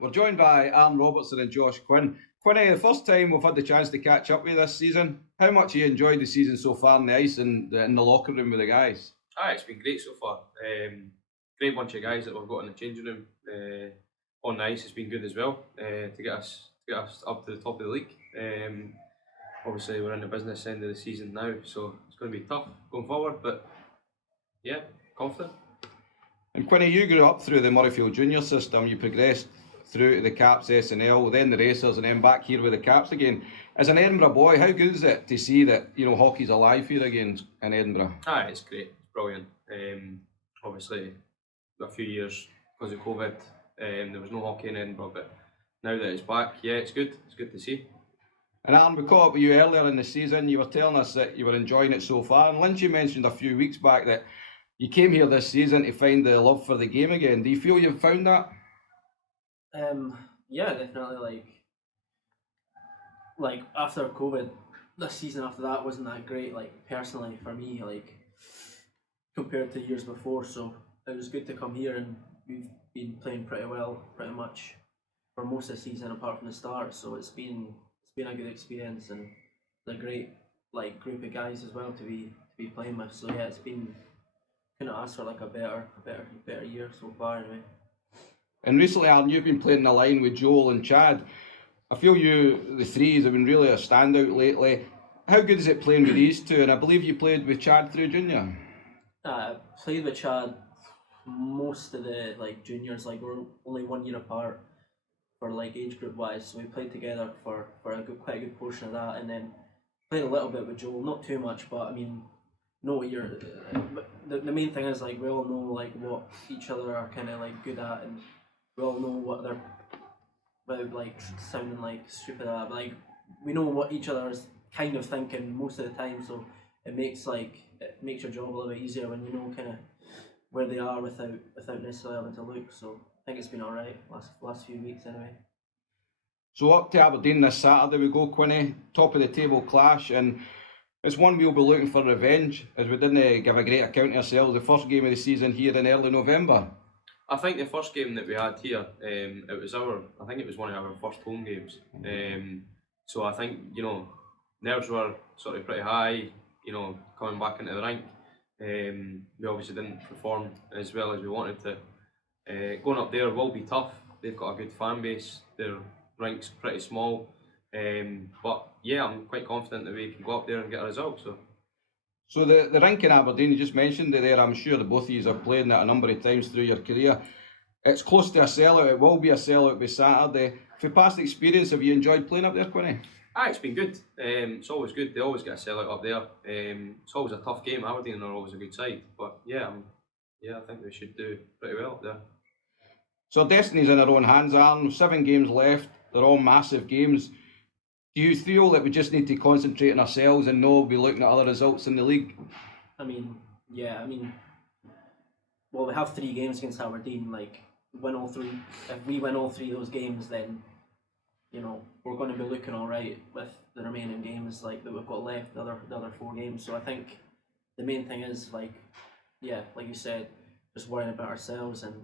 We're joined by Aaron Robertson and Josh Quinn. Quinny, the first time we've had the chance to catch up with you this season. How much have you enjoyed the season so far on the ice and in the locker room with the guys? It's been great so far. Great bunch of guys that we've got in the changing room. On the ice, it's been good as well to get us up to the top of the league. Obviously, we're in the business end of the season now, so it's going to be tough going forward. But yeah, confident. And Quinny, you grew up through the Murrayfield Junior system. You progressed through to the Caps SNL, then the Racers, and then back here with the Caps again. As an Edinburgh boy, how good is it to see that hockey's alive here again in Edinburgh? It's great. It's brilliant. Obviously, a few years because of COVID, there was no hockey in Edinburgh, but now that it's back, yeah, it's good. It's good to see. And Aaron, we caught up with you earlier in the season. You were telling us that you were enjoying it so far. And Lynch, you mentioned a few weeks back that you came here this season to find the love for the game again. Do you feel you've found that? Yeah, definitely. Like after COVID, this season after that wasn't that great. Like personally for me, like compared to years before. So it was good to come here, and we've been playing pretty well, pretty much for most of the season apart from the start. So it's been a good experience, and a great group of guys as well to be playing with. So yeah, it's been couldn't ask for like a better year so far anyway. And recently, Aaron, you've been playing the line with Joel and Chad. I feel the threes have been really a standout lately. How good is it playing with these two? And I believe you played with Chad through junior. Played with Chad most of the juniors. We're only 1 year apart for age group wise, so we played together for quite a good portion of that, and then played a little bit with Joel, not too much, but I mean, know what you're. The main thing is we all know what each other are kind of good at, and we all know what they're without sounding stupid at, but we know what each other is kind of thinking most of the time, so it makes your job a little bit easier when you know kind of where they are without necessarily having to look. So I think it's been alright last few weeks anyway. So up to Aberdeen this Saturday we go, Quinny, top of the table clash, and it's one we'll be looking for revenge, as we didn't give a great account of ourselves the first game of the season here in early November. I think the first game that we had here, I think it was one of our first home games. So I think, nerves were sort of pretty high, coming back into the rink. We obviously didn't perform as well as we wanted to. Going up there will be tough. They've got a good fan base. Their rink's pretty small. But yeah, I'm quite confident that we can go up there and get a result. So the rink in Aberdeen, you just mentioned it there, I'm sure the both of you have played in it a number of times through your career. It's close to a sellout, it will be a sellout by Saturday. For past experience, have you enjoyed playing up there, Quinny? It's been good. It's always good, they always get a sellout up there. It's always a tough game. Aberdeen are always a good side. But yeah, I think we should do pretty well up there. So destiny's in our own hands, Aaron. 7 games left, they're all massive games. Do you feel that we just need to concentrate on ourselves and not be looking at other results in the league? Well, we have 3 games against Aberdeen. Win all 3. If we win all 3 of those games, then we're going to be looking all right with the remaining games that we've got left, the other 4 games. So I think the main thing is like you said, just worrying about ourselves, and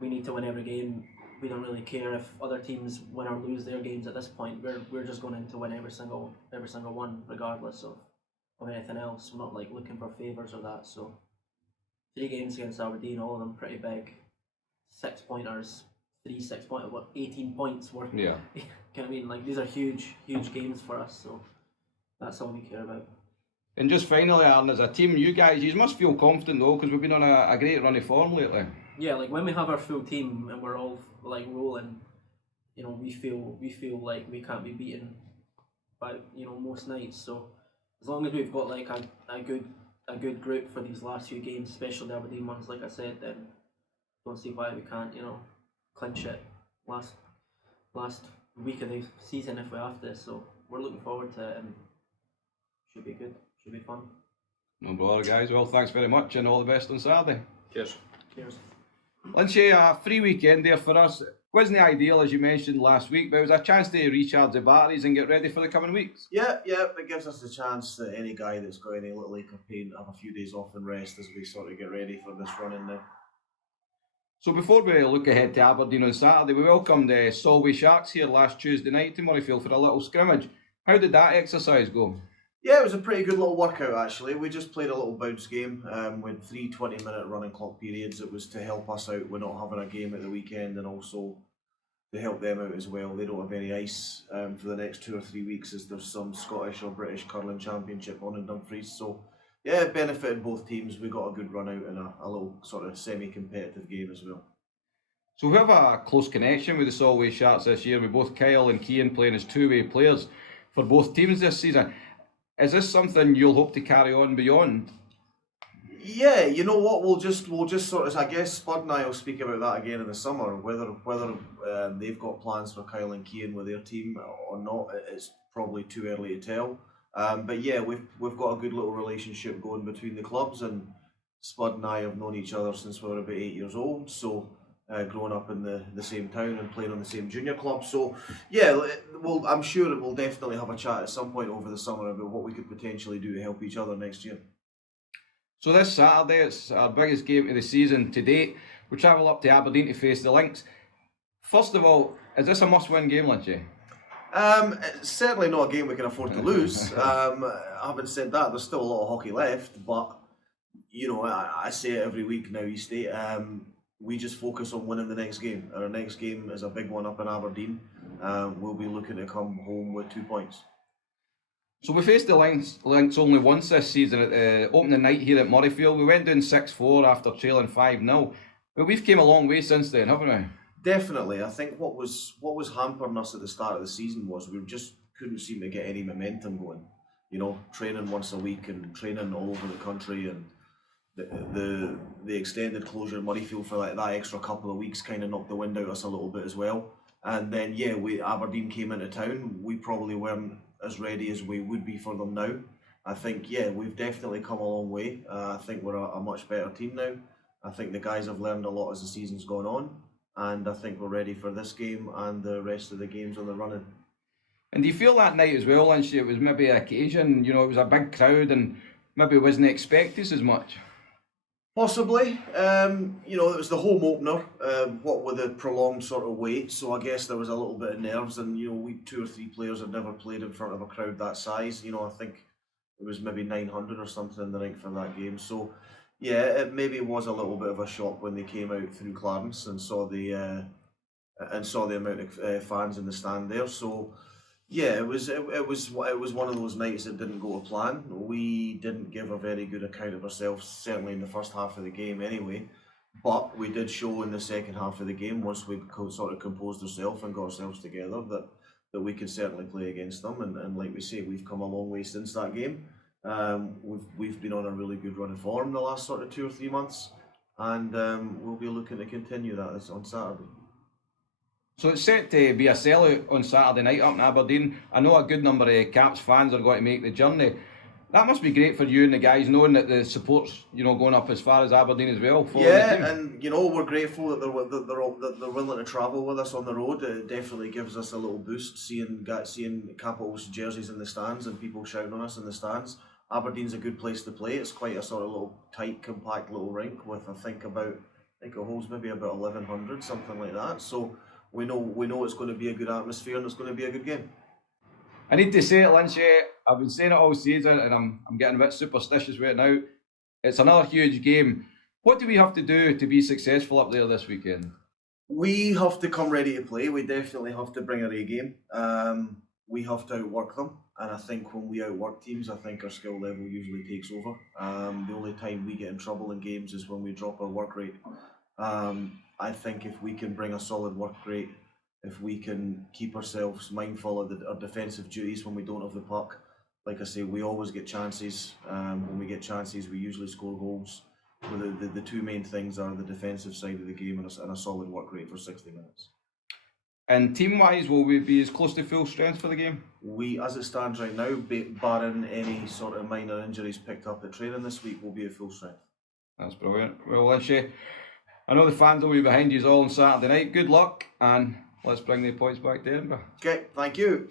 we need to win every game. We don't really care if other teams win or lose their games at this point. We're just going in to win every single one, regardless of anything else. We're not looking for favours or that. So 3 games against Aberdeen, all of them pretty big. 6-pointers, 3 6-pointers, 18 points worth. Yeah. You know what I mean? These are huge games for us. So that's all we care about. And just finally, Aaron, as a team, you guys, you must feel confident though, because we've been on a great run of form lately. Yeah, when we have our full team and we're all rolling, we feel like we can't be beaten by most nights. So as long as we've got a good group for these last few games, especially the Aberdeen ones, like I said, then don't see why we can't clinch it last week of the season if we have to. So we're looking forward to it, and should be good, should be fun. No bother, guys. Well, thanks very much, and all the best on Saturday. Cheers. Lynchy, a free weekend there for us. Wasn't ideal, as you mentioned last week, but it was a chance to recharge the batteries and get ready for the coming weeks. Yeah, it gives us the chance that any guy that's got any little ache or pain have a few days off and rest as we sort of get ready for this running now. So before we look ahead to Aberdeen on Saturday, we welcomed Solway Sharks here last Tuesday night to Murrayfield for a little scrimmage. How did that exercise go? Yeah, it was a pretty good little workout actually. We just played a little bounce game with 3 20-minute running clock periods. It was to help us out with not having a game at the weekend, and also to help them out as well. They don't have any ice for the next 2 or 3 weeks as there's some Scottish or British curling championship on in Dumfries. So yeah, it benefited both teams. We got a good run out and a little sort of semi-competitive game as well. So we have a close connection with the Solway Sharks this year, with both Kyle and Cian playing as two-way players for both teams this season. Is this something you'll hope to carry on beyond? Yeah, you know what? We'll just sort of. I guess Spud and I will speak about that again in the summer. Whether they've got plans for Kyle and Cian with their team or not, it's probably too early to tell. But yeah, we've got a good little relationship going between the clubs, and Spud and I have known each other since we were about 8 years old. So growing up in the same town and playing on the same junior club. So yeah, I'm sure we'll definitely have a chat at some point over the summer about what we could potentially do to help each other next year. So this Saturday, it's our biggest game of the season to date. We travel up to Aberdeen to face the Lynx. First of all, is this a must-win game, Lynchy? It's certainly not a game we can afford to lose. Having said that, there's still a lot of hockey left, but you know, I say it every week now, Eastie. We just focus on winning the next game. Our next game is a big one up in Aberdeen. We'll be looking to come home with 2 points. So we faced the Lynx only once this season at the opening night here at Murrayfield. We went down 6-4 after trailing 5-0. But we've came a long way since then, haven't we? Definitely. I think what was hampering us at the start of the season was we just couldn't seem to get any momentum going. You know, training once a week and training all over the country, and the extended closure of Murrayfield for that extra couple of weeks kind of knocked the wind out of us a little bit as well. And then yeah, Aberdeen came into town. We probably weren't as ready as we would be for them now. I think yeah, we've definitely come a long way. I think we're a much better team now. I think the guys have learned a lot as the season's gone on, and I think we're ready for this game and the rest of the games on the running. And do you feel that night as well, Lynch, it was maybe an occasion, you know, it was a big crowd and maybe it wasn't expected as much? Possibly. You know, it was the home opener, what with the prolonged sort of wait, so I guess there was a little bit of nerves, and you know, we 2 or 3 players had never played in front of a crowd that size. You know, I think it was maybe 900 or something in the rink for that game. So yeah, it maybe was a little bit of a shock when they came out through Clarence and saw the amount of fans in the stand there. So yeah, it was one of those nights that didn't go to plan. We didn't give a very good account of ourselves, certainly in the first half of the game anyway. But we did show in the second half of the game, once we sort of composed ourselves and got ourselves together, that we could certainly play against them. And like we say, we've come a long way since that game. We've been on a really good run of form the last sort of 2 or 3 months, and we'll be looking to continue that on Saturday. So it's set to be a sellout on Saturday night up in Aberdeen. I know a good number of Caps fans are going to make the journey. That must be great for you and the guys, knowing that the support's, you know, going up as far as Aberdeen as well. Yeah, and you know, we're grateful that they're willing to travel with us on the road. It definitely gives us a little boost seeing Capitals jerseys in the stands and people shouting on us in the stands. Aberdeen's a good place to play. It's quite a sort of little tight, compact little rink with I think it holds maybe about 1,100, something like that. So we know it's going to be a good atmosphere and it's going to be a good game. I need to say it, Lynch. I've been saying it all season, and I'm getting a bit superstitious with it now. It's another huge game. What do we have to do to be successful up there this weekend? We have to come ready to play. We definitely have to bring our A game. We have to outwork them, and I think when we outwork teams, I think our skill level usually takes over. The only time we get in trouble in games is when we drop our work rate. I think if we can bring a solid work rate, if we can keep ourselves mindful of our defensive duties when we don't have the puck, like I say, we always get chances. When we get chances, we usually score goals. The 2 main things are the defensive side of the game and a solid work rate for 60 minutes. And team-wise, will we be as close to full strength for the game? We, as it stands right now, barring any sort of minor injuries picked up at training this week, will be at full strength. That's brilliant. Well, Lynch, I know the fans will be behind you all on Saturday night. Good luck, and let's bring the points back to Edinburgh. Okay, thank you.